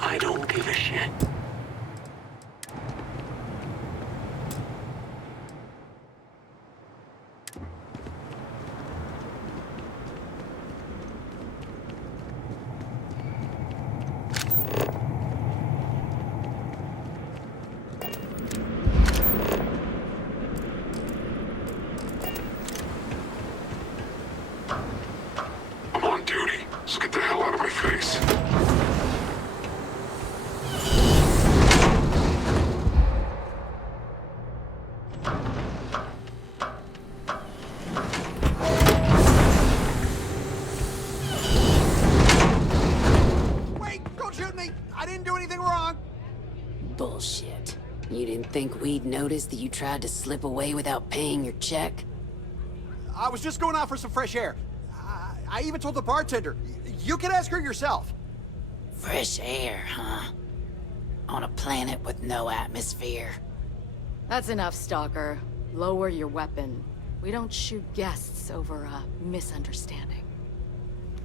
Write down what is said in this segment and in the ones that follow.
I don't give a shit. I'm on duty, so get the hell out of my face. Wait! Don't shoot me! I didn't do anything wrong! Bullshit. You didn't think we'd notice that you tried to slip away without paying your check? I was just going out for some fresh air. I even told the bartender. You can ask her yourself. Fresh air, huh? On a planet with no atmosphere. That's enough, Stalker. Lower your weapon. We don't shoot guests over a misunderstanding.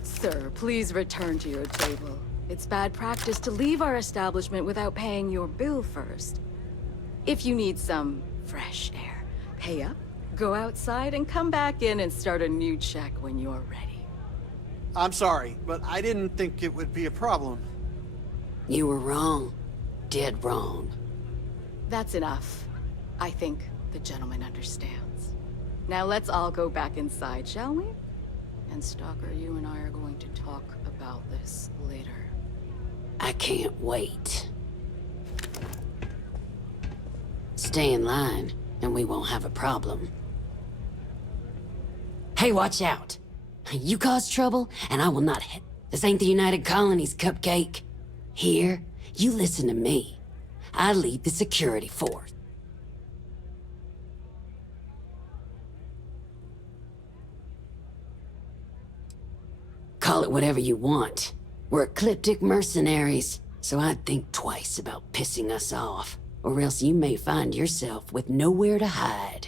Sir, please return to your table. It's bad practice to leave our establishment without paying your bill first. If you need some fresh air, pay up, go outside, and come back in and start a new check when you're ready. I'm sorry, but I didn't think it would be a problem. You were wrong. Dead wrong. That's enough. I think the gentleman understands. Now let's all go back inside, shall we? And Stalker, you and I are going to talk about this later. I can't wait. Stay in line, and we won't have a problem. Hey, watch out! You cause trouble, and I will not hit. This ain't the United Colonies, Cupcake. Here, you listen to me. I lead the security force. Call it whatever you want. We're ecliptic mercenaries, so I'd think twice about pissing us off, or else you may find yourself with nowhere to hide.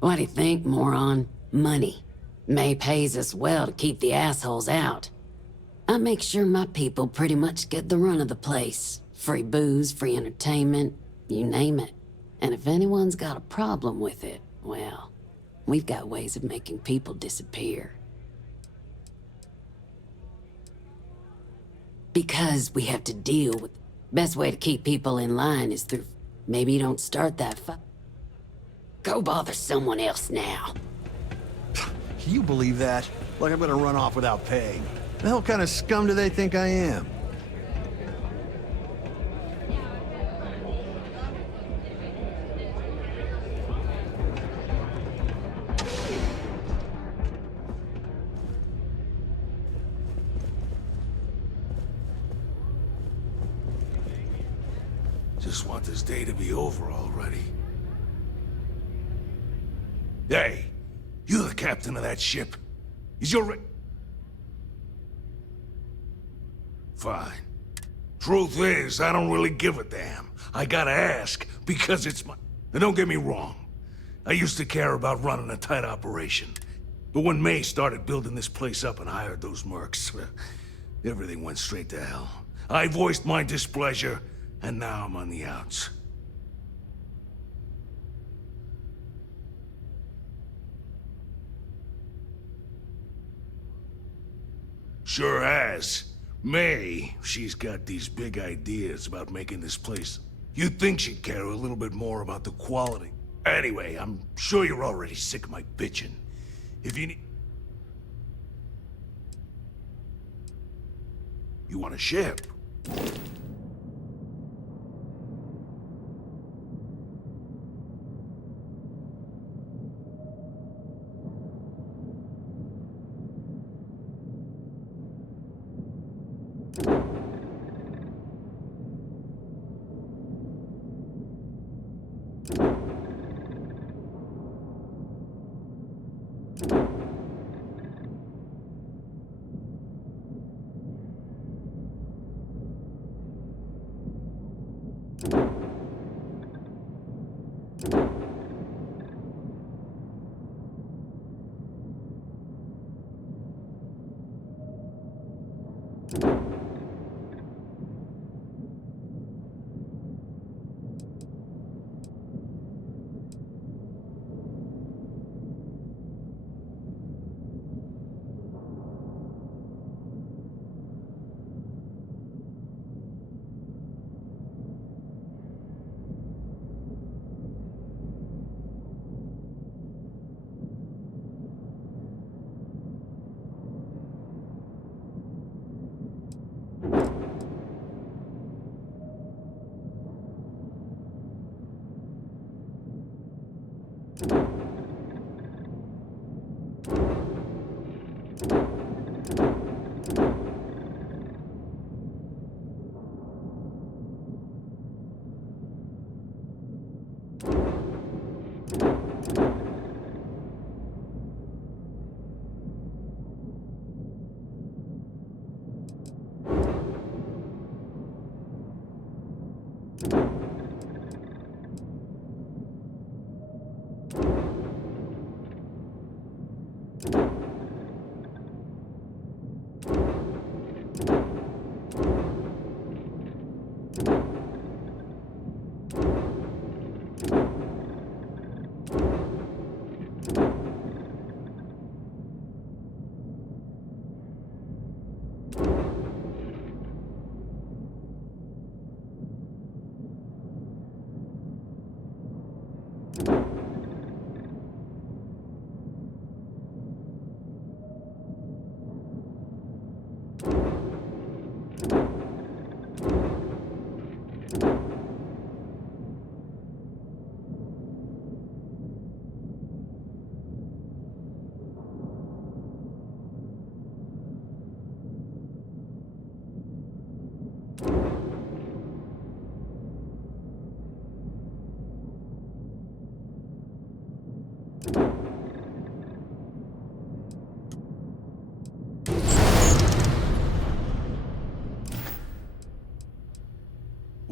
What do you think, moron? Money. May pays us well to keep the assholes out. I make sure my people pretty much get the run of the place. Free booze, free entertainment, you name it. And if anyone's got a problem with it, well, we've got ways of making people disappear. Because we have to deal with... Best way to keep people in line is through... Maybe you don't start that fight. Go bother someone else now. You believe that? Like I'm gonna run off without paying. The hell kind of scum do they think I am? Just want this day to be over already. Hey, you're the captain of that ship. Is your Fine. Truth is, I don't really give a damn. I gotta ask, because it's my... Now don't get me wrong. I used to care about running a tight operation. But when May started building this place up and hired those mercs, everything went straight to hell. I voiced my displeasure, and now I'm on the outs. Sure has. May, she's got these big ideas about making this place. You'd think she'd care a little bit more about the quality. Anyway, I'm sure you're already sick of my bitching. If you need... You want a ship?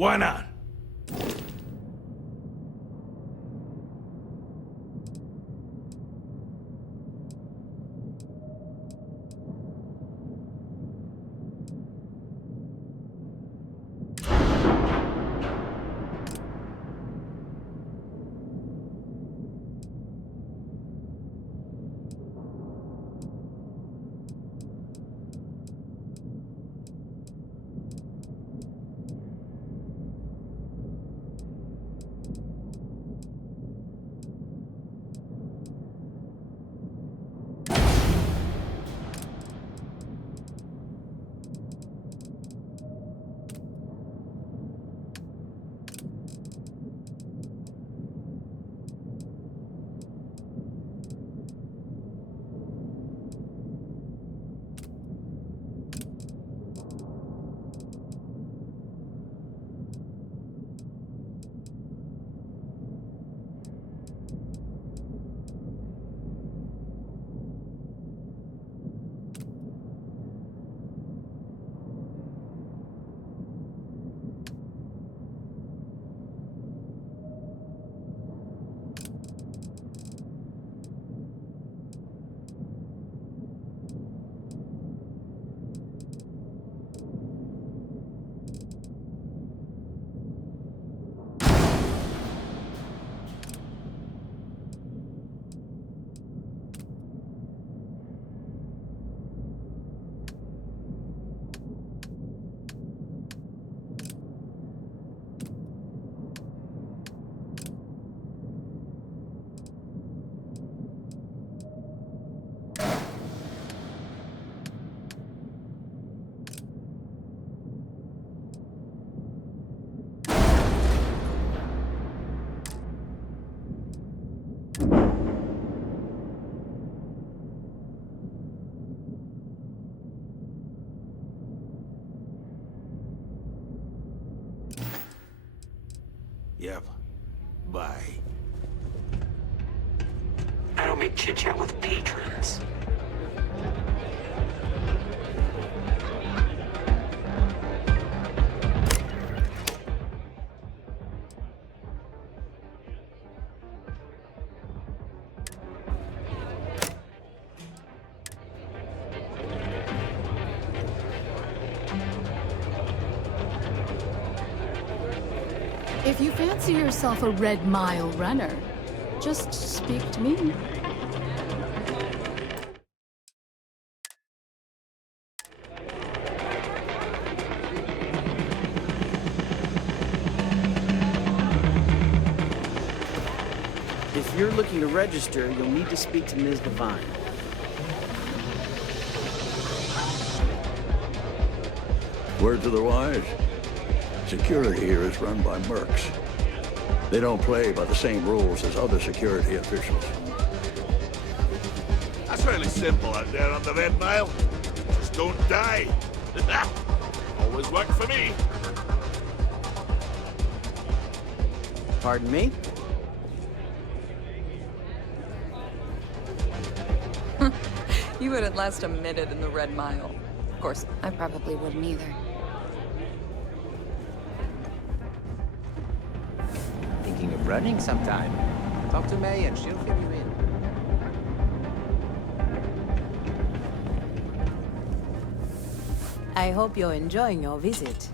Why not? Yep. Bye. I don't make chit-chat with patrons. If you fancy yourself a Red Mile runner, just speak to me. If you're looking to register, you'll need to speak to Ms. Devine. Word to the wise. Security here is run by mercs. They don't play by the same rules as other security officials. That's fairly simple out there on the Red Mile. Just don't die. Always worked for me. Pardon me? You wouldn't last a minute in the Red Mile. Of course, I probably wouldn't either. Thinking of running sometime? Talk to May and she'll fill you in. I hope you're enjoying your visit.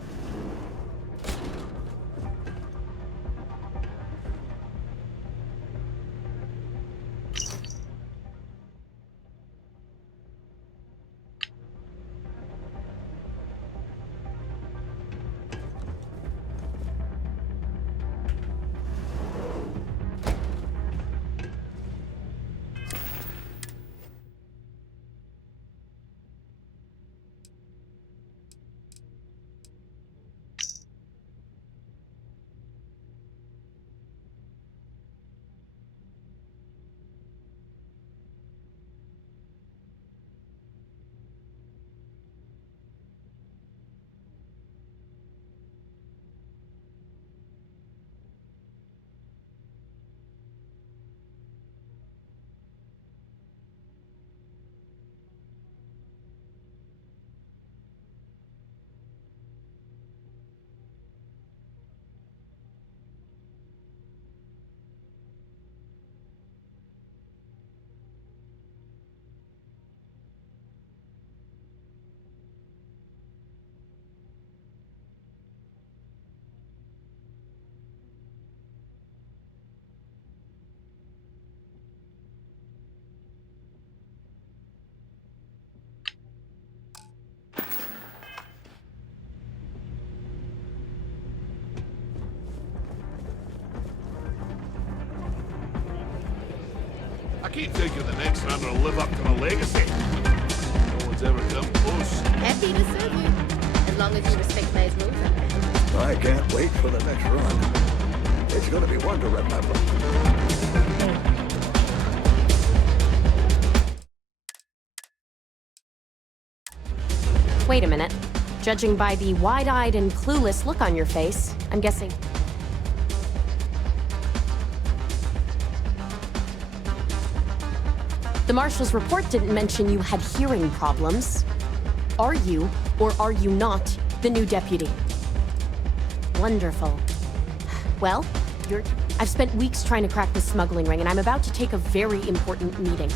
I keep thinking the next runner will live up to my legacy. No one's ever come close. Happy to serve you, as long as you respect May's rules. I can't wait for the next run. It's gonna be one to remember. Wait a minute. Judging by the wide-eyed and clueless look on your face, I'm guessing... The Marshal's report didn't mention you had hearing problems. Are you, or are you not, the new deputy? Wonderful. Well, I've spent weeks trying to crack this smuggling ring, and I'm about to take a very important meeting.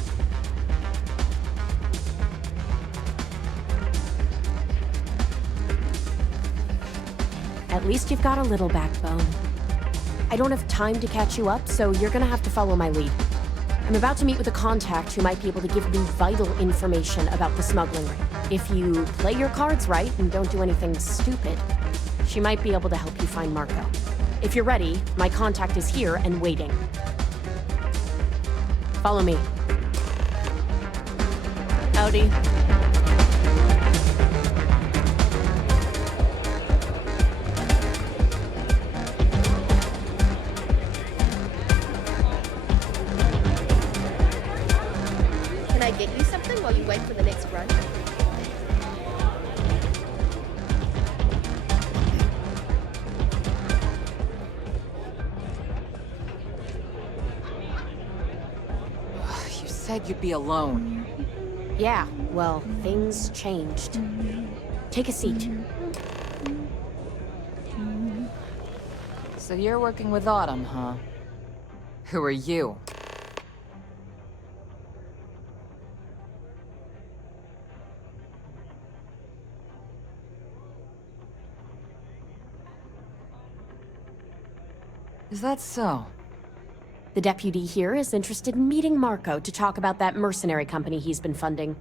At least you've got a little backbone. I don't have time to catch you up, so you're gonna have to follow my lead. I'm about to meet with a contact who might be able to give me vital information about the smuggling ring. If you play your cards right and don't do anything stupid, she might be able to help you find Marco. If you're ready, my contact is here and waiting. Follow me. Howdy. Can I get you something while you wait for the next run? You said you'd be alone. Yeah, well, things changed. Take a seat. So you're working with Autumn, huh? Who are you? Is that so? The deputy here is interested in meeting Marco to talk about that mercenary company he's been funding.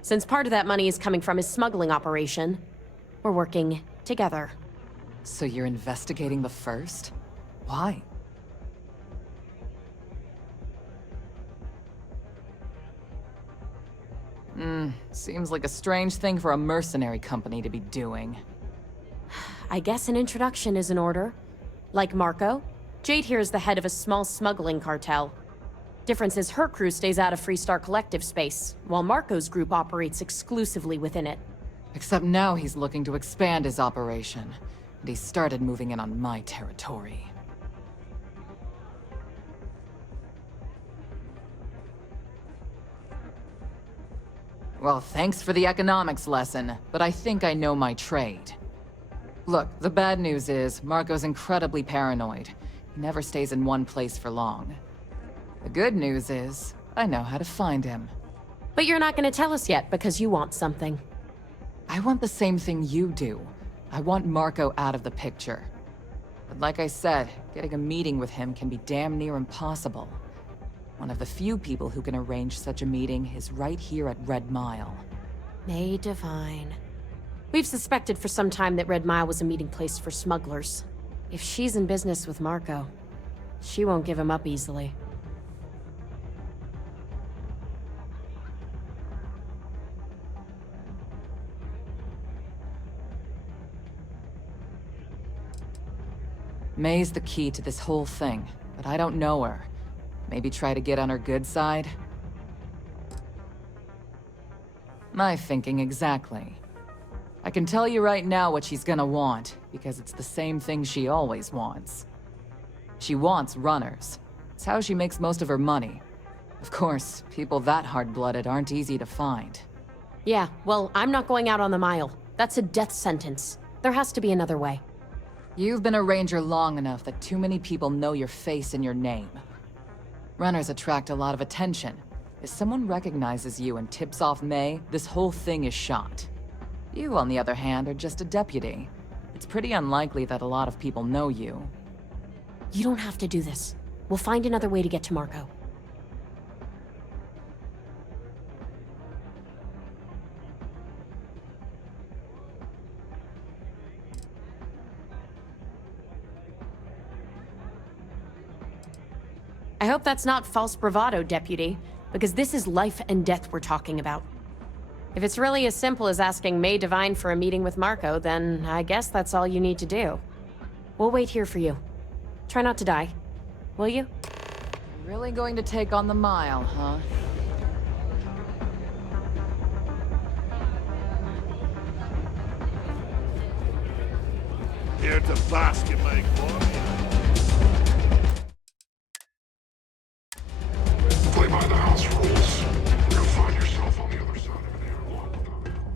Since part of that money is coming from his smuggling operation, we're working together. So you're investigating the first? Why? Seems like a strange thing for a mercenary company to be doing. I guess an introduction is in order. Like Marco, Jade here is the head of a small smuggling cartel. Difference is her crew stays out of Freestar Collective space, while Marco's group operates exclusively within it. Except now he's looking to expand his operation, and he started moving in on my territory. Well, thanks for the economics lesson, but I think I know my trade. Look, the bad news is, Marco's incredibly paranoid. He never stays in one place for long. The good news is, I know how to find him. But you're not going to tell us yet because you want something. I want the same thing you do. I want Marco out of the picture. But like I said, getting a meeting with him can be damn near impossible. One of the few people who can arrange such a meeting is right here at Red Mile. May Divine. We've suspected for some time that Red Mile was a meeting place for smugglers. If she's in business with Marco, she won't give him up easily. May's the key to this whole thing, but I don't know her. Maybe try to get on her good side? My thinking exactly. I can tell you right now what she's gonna want, because it's the same thing she always wants. She wants runners. It's how she makes most of her money. Of course, people that hard-blooded aren't easy to find. Yeah, well, I'm not going out on the mile. That's a death sentence. There has to be another way. You've been a ranger long enough that too many people know your face and your name. Runners attract a lot of attention. If someone recognizes you and tips off May, this whole thing is shot. You, on the other hand, are just a deputy. It's pretty unlikely that a lot of people know you. You don't have to do this. We'll find another way to get to Marco. I hope that's not false bravado, Deputy, because this is life and death we're talking about. If it's really as simple as asking May Divine for a meeting with Marco, then I guess that's all you need to do. We'll wait here for you. Try not to die. Will you? Really going to take on the mile, huh? Here to bask in my glory. Play by the house rules. You'll find yourself on the other side of an airlock without help.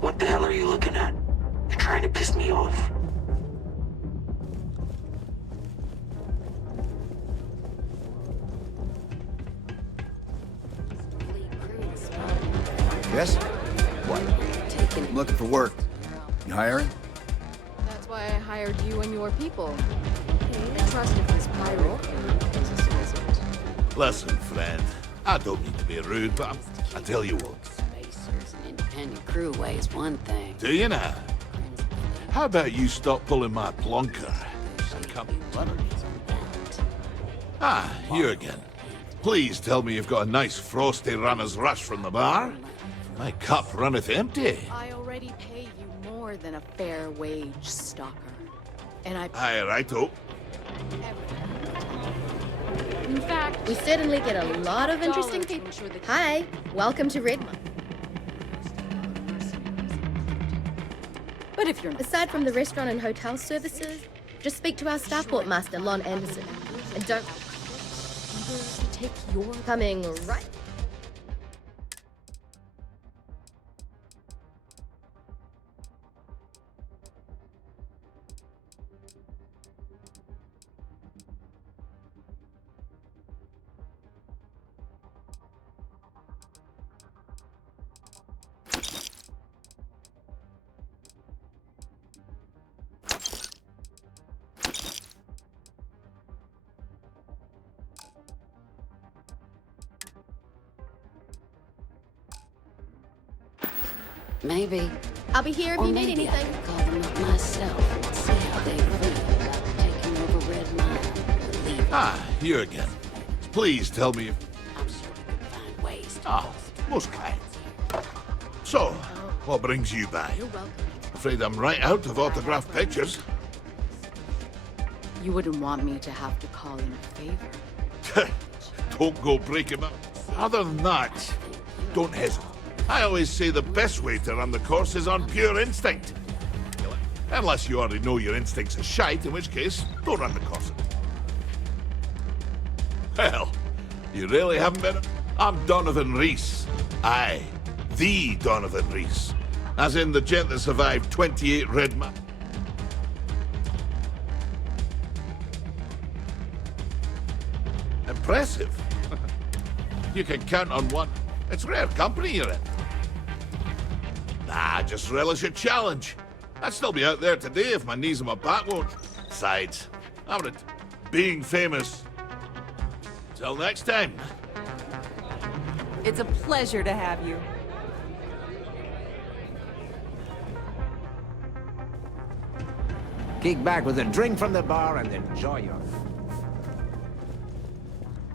What the hell are you looking at? You're trying to piss me off. Yes? What? I'm looking for work. You hiring? That's why I hired you and your people. I trust if this pirate is a citizen. Listen, friend. I don't mean to be rude, but I tell you what. Independent crew weighs one thing. Do you now? How about you stop pulling my plunker and come running? Ah, you again. Please tell me you've got a nice frosty runner's rush from the bar. My cup runneth empty. I already pay you more than a fair wage, stalker. And Aye, righto. In fact, We certainly get a lot of interesting people. Hi, welcome to Redmond. But if you're Aside from the restaurant and hotel services, Just speak to our starport master, Lon Anderson. And don't... To take your... Coming right... Maybe. I'll be here if Or you need maybe anything. I could call them up myself and see how they feel about taking over Red Mine or leaving. Ah, you again. Please tell me if... I'm sure we could find ways to Ah, most kind. So, what brings you by? You're welcome. Afraid I'm right out of autographed pictures. You wouldn't want me to have to call in a favor. Don't go breaking up. Other than that, don't hesitate. I always say the best way to run the course is on pure instinct. Unless you already know your instincts are shite, in which case, don't run the course. Well, you really haven't been... I'm Donovan Reese. Aye, the Donovan Reese. As in the gent that survived 28 Red Mine. Impressive. You can count on one. It's rare company you're in. Nah, just relish a challenge. I'd still be out there today if my knees and my back won't. Besides, I'm it. Being famous. Till next time. It's a pleasure to have you. Kick back with a drink from the bar and enjoy your...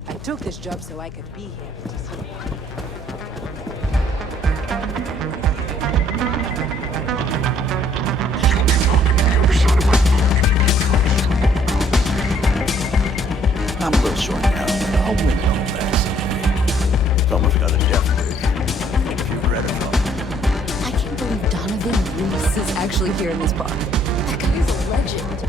I took this job so I could be here. I'm a little short now, but I'll win it all back someday. It's almost got a death wish. If you've read it all. I can't believe Donovan Reese is actually here in this bar. That guy is a legend.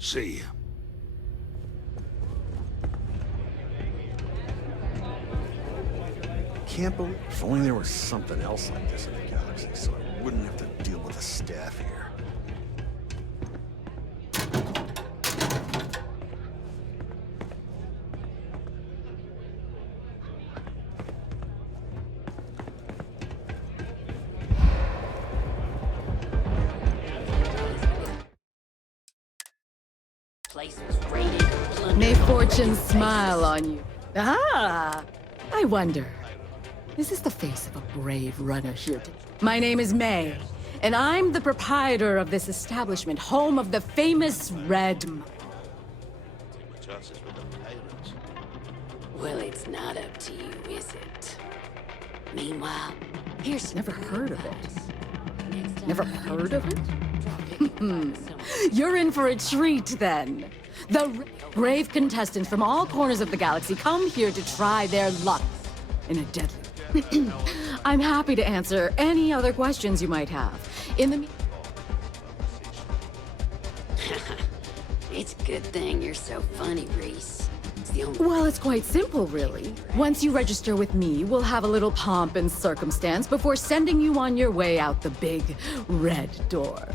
See you. Can't believe... If only there was something else like this in the galaxy, so I wouldn't have to deal with the staff here. May fortune smile on you. Ah! I wonder, is this the face of a brave runner here today? My name is May, and I'm the proprietor of this establishment, home of the famous Red Mine. Well, it's not up to you, is it? Meanwhile, here's... Never heard of it. Never heard of it? You're in for a treat, then. The brave contestants from all corners of the galaxy come here to try their luck in a deadly... I'm happy to answer any other questions you might have. In the It's a good thing you're so funny, Reese. It's the only Well, it's quite simple, really. Once you register with me, we'll have a little pomp and circumstance before sending you on your way out the big red door.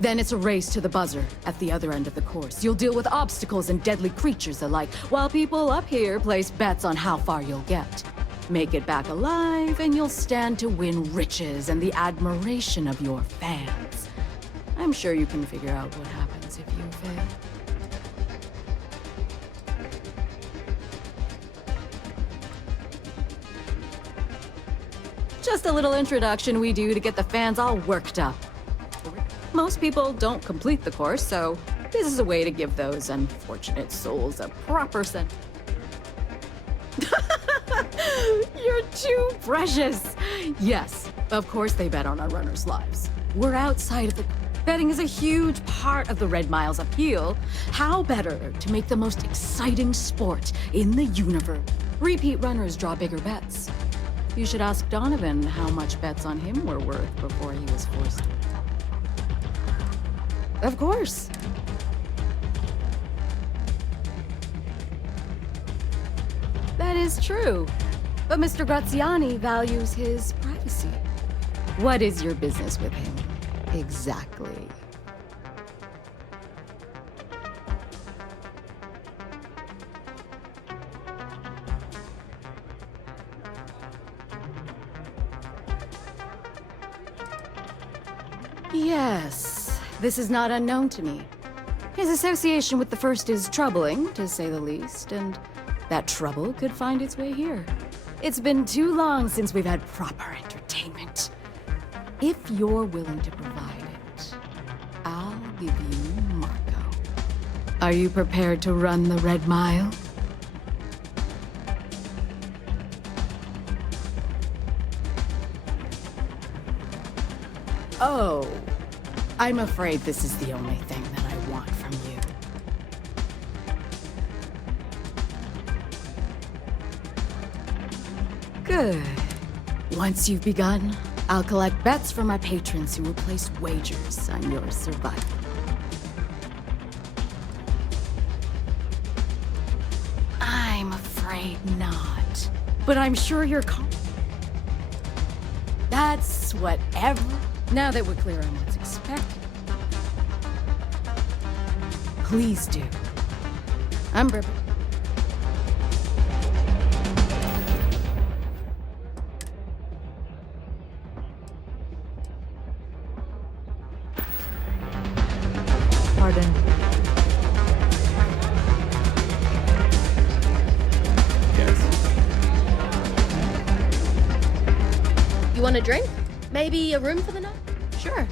Then it's a race to the buzzer at the other end of the course. You'll deal with obstacles and deadly creatures alike, while people up here place bets on how far you'll get. Make it back alive, and you'll stand to win riches and the admiration of your fans. I'm sure you can figure out what happens if you fail. Just a little introduction we do to get the fans all worked up. Most people don't complete the course, so this is a way to give those unfortunate souls a proper sense. You're too precious! Yes, of course they bet on our runners' lives. We're outside of the... Betting is a huge part of the Red Mile's appeal. How better to make the most exciting sport in the universe? Repeat runners draw bigger bets. You should ask Donovan how much bets on him were worth before he was forced to. Of course. That is true. But Mr. Graziani values his privacy. What is your business with him? Exactly. Yes, this is not unknown to me. His association with the First is troubling, to say the least, and that trouble could find its way here. It's been too long since we've had proper entertainment. If you're willing to provide it, I'll give you Marco. Are you prepared to run the Red Mile? Oh, I'm afraid this is the only thing that I want from you. Good. Once you've begun, I'll collect bets from my patrons who will place wagers on your survival. I'm afraid not. But I'm sure you're That's whatever. Now that we're clear on what's expected. Please do. I'm prepared. Pardon. You want a drink? Maybe a room for the night? Sure.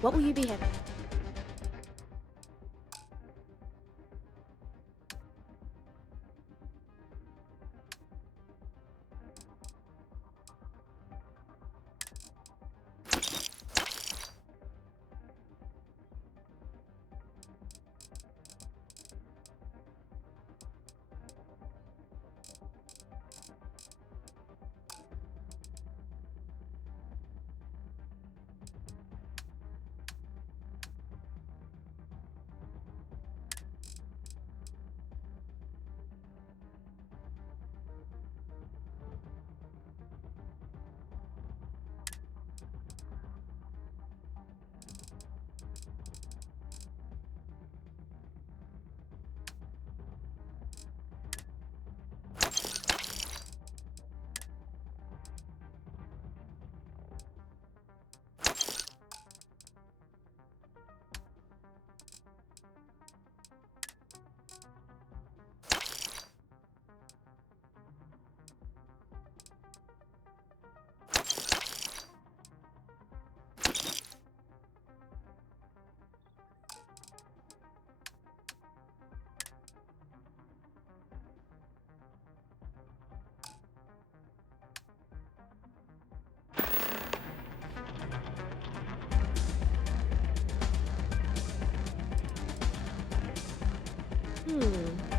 What will you be having?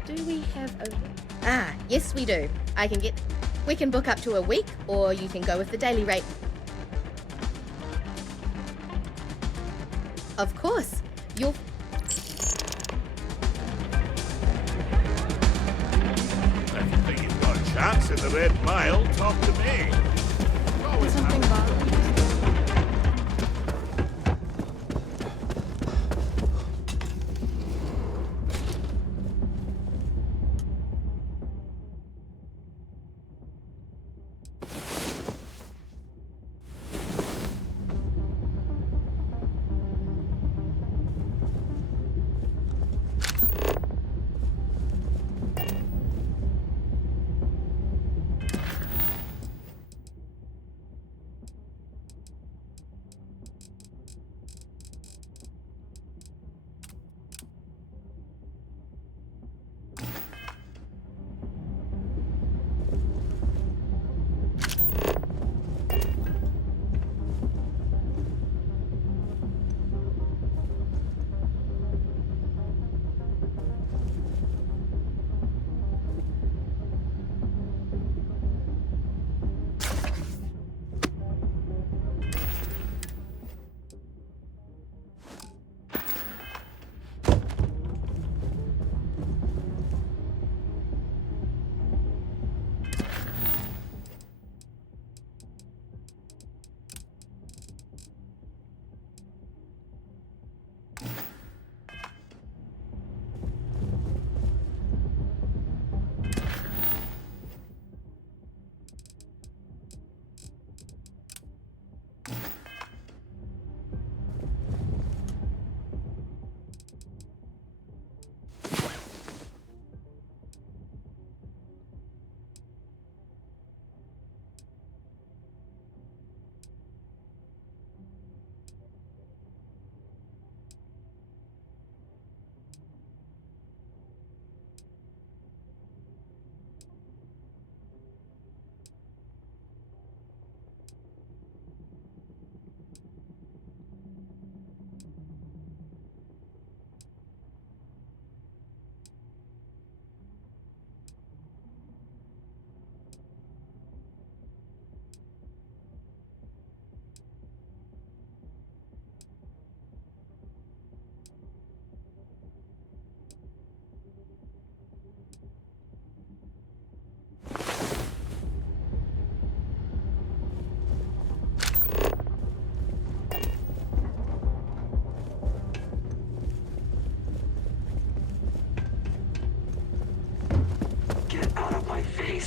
Do we have a... Ah, yes we do. We can book up to a week, or you can go with the daily rate. Of course. You'll... If you think you've got a chance in the Red Mile, talk to me. Did something bother you?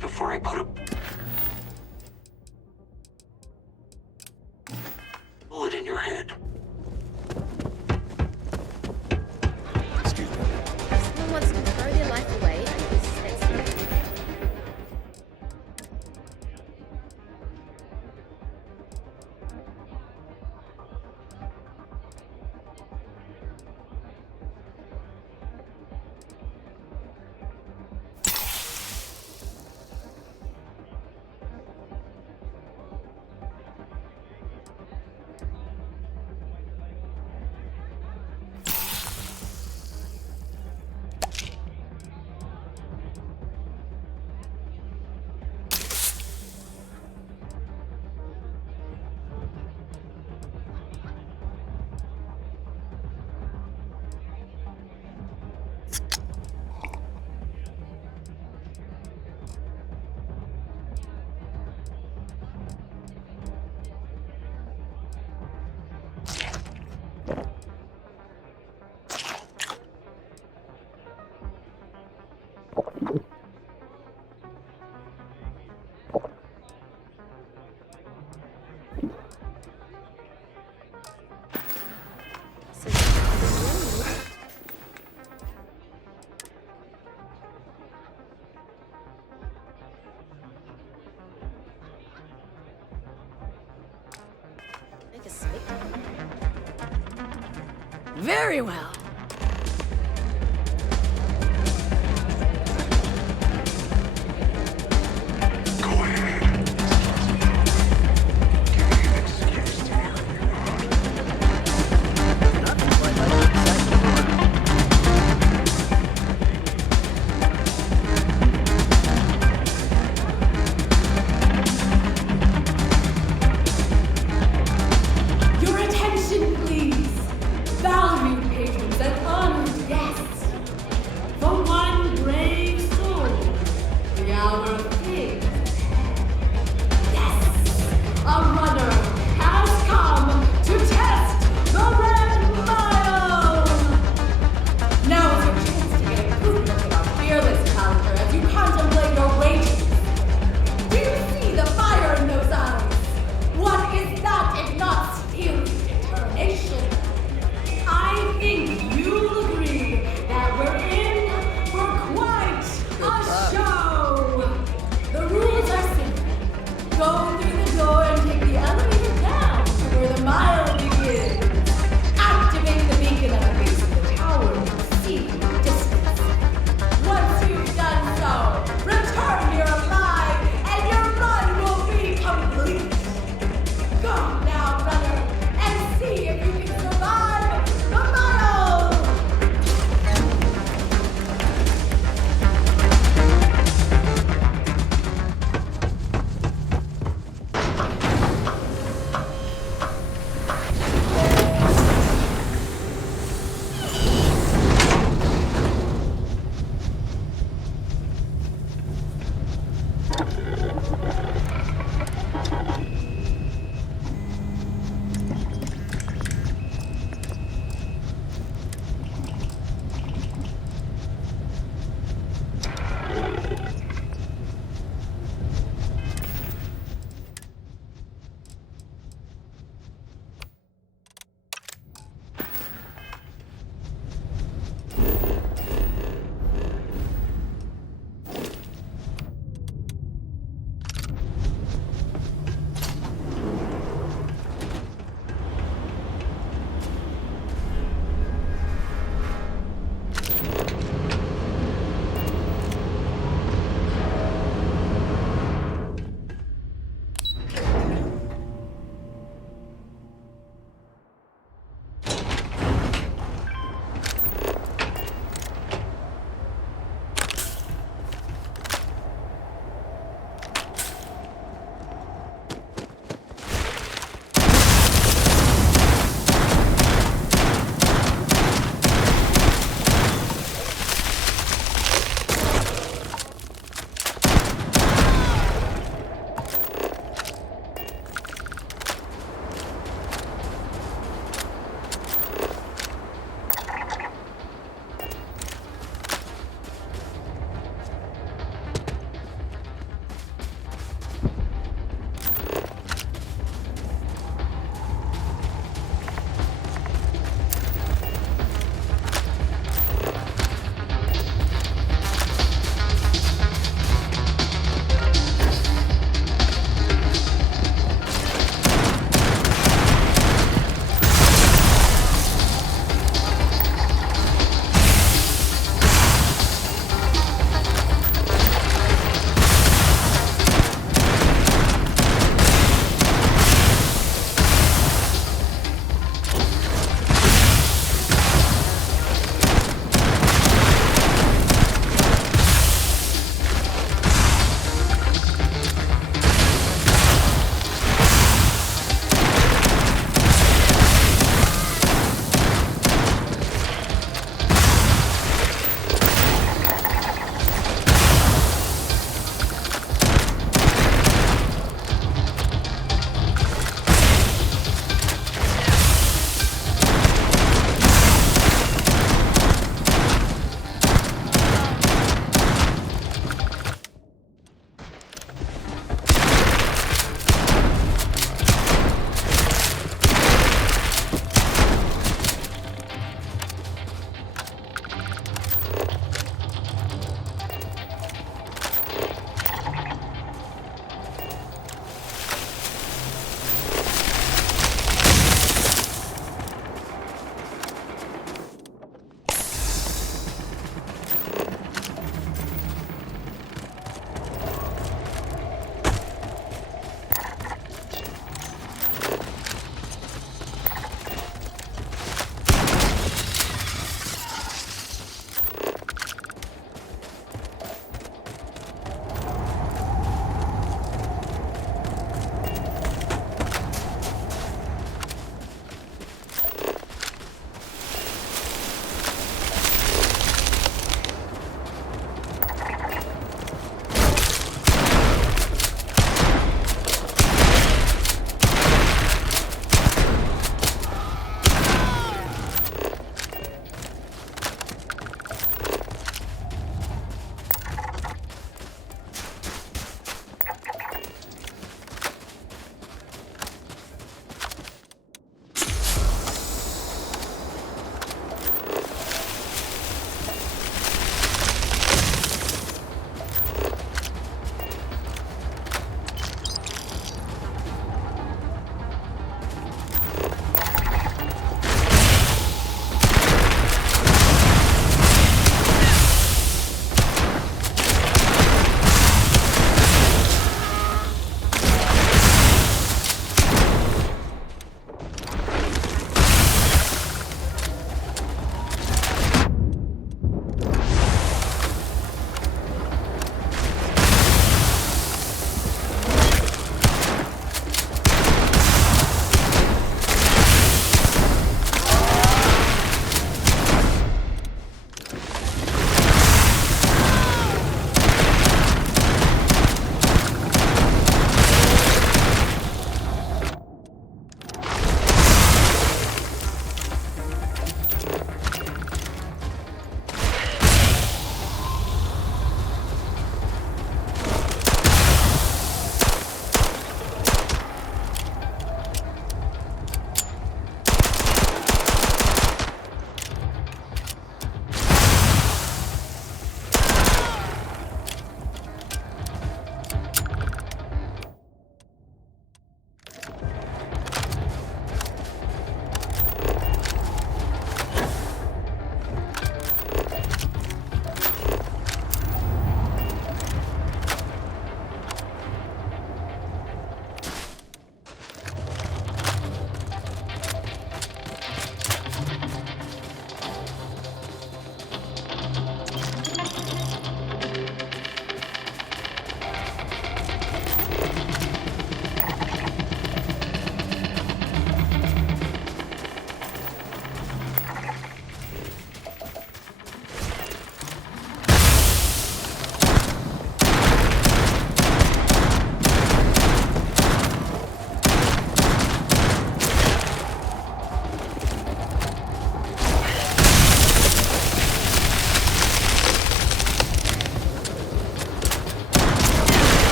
Before I put a bullet in your head. Excuse me. Someone wants to throw their life away, I guess that's... Very well. Your attention, please. Valued patrons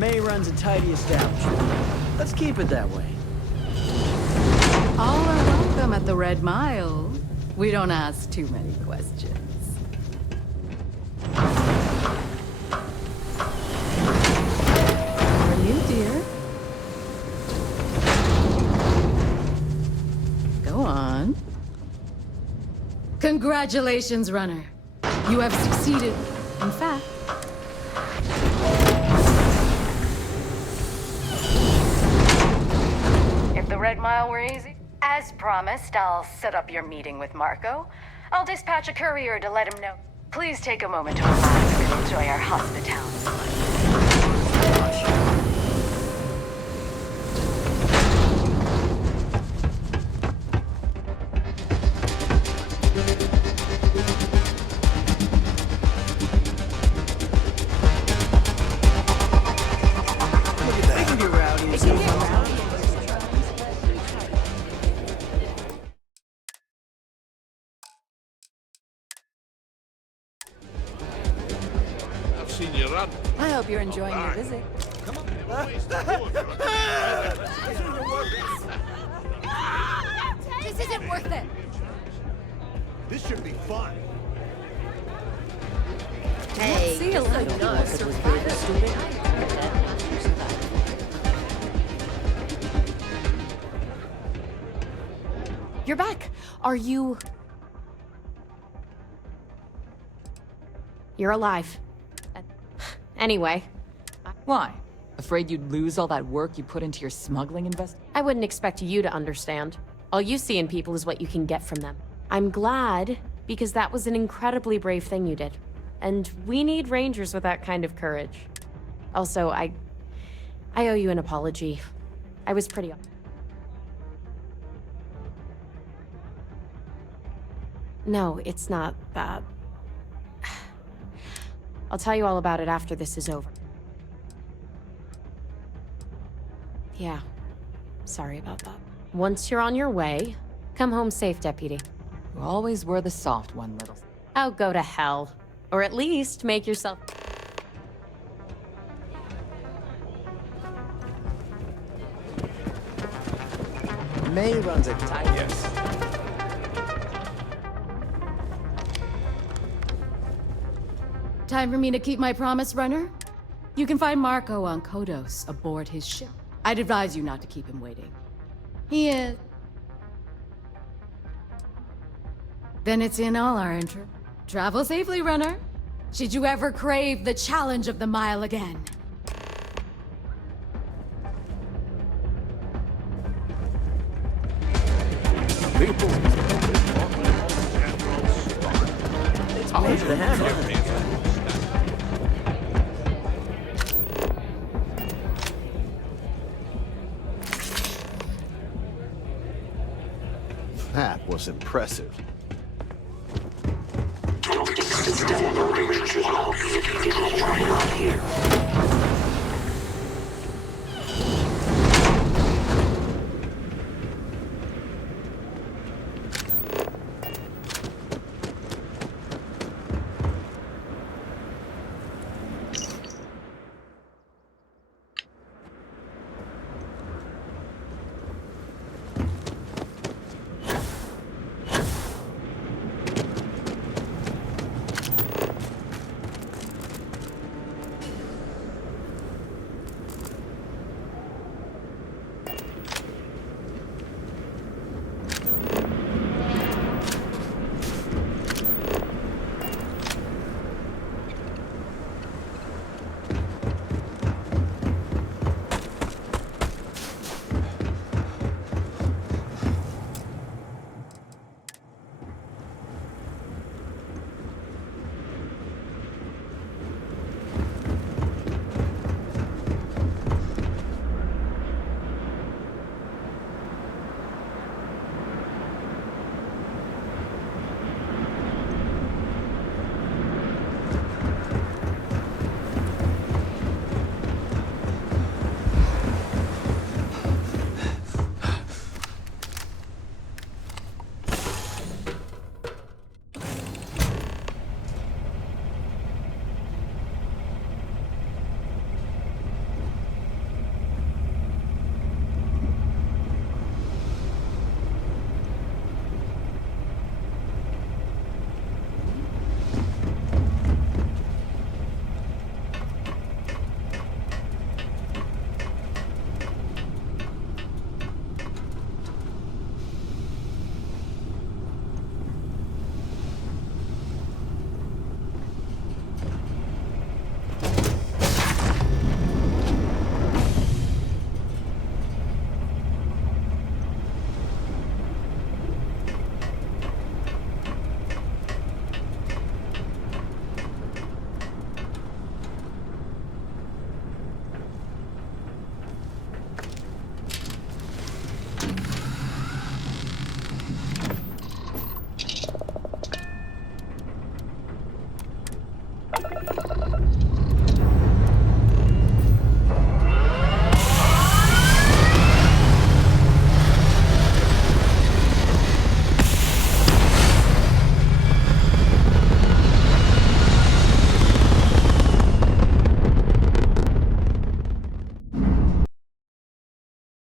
May runs a tidy establishment. Let's keep it that way. All are welcome at the Red Mile. We don't ask too many questions. How are you, dear? Go on. Congratulations, runner. You have succeeded. In fact, if the Red Mile were easy, as promised, I'll set up your meeting with Marco. I'll dispatch a courier to let him know. Please take a moment to relax and enjoy our hospitality. I hope you're enjoying your visit. Come on. This isn't worth it. This should be fun. Hey, See a lot of You're back. Are you... You're alive. Anyway. Why? Afraid you'd lose all that work you put into your smuggling invest? I wouldn't expect you to understand. All you see in people is what you can get from them. I'm glad, because that was an incredibly brave thing you did. And we need rangers with that kind of courage. Also, I owe you an apology. I was pretty... No, it's not that. I'll tell you all about it after this is over. Yeah, sorry about that. Once you're on your way, come home safe, Deputy. You always were the soft one, little... Oh, go to hell. Or at least make yourself... May runs a tight... Yes. time for me to keep my promise, runner? You can find Marco on Kodos aboard his ship. I'd advise you not to keep him waiting. He is... Then it's in all our interest. Travel safely, runner. Should you ever crave the challenge of the mile again. Where's the hammer? That was impressive. Don't get the Rangers will help you if you get trouble right around here.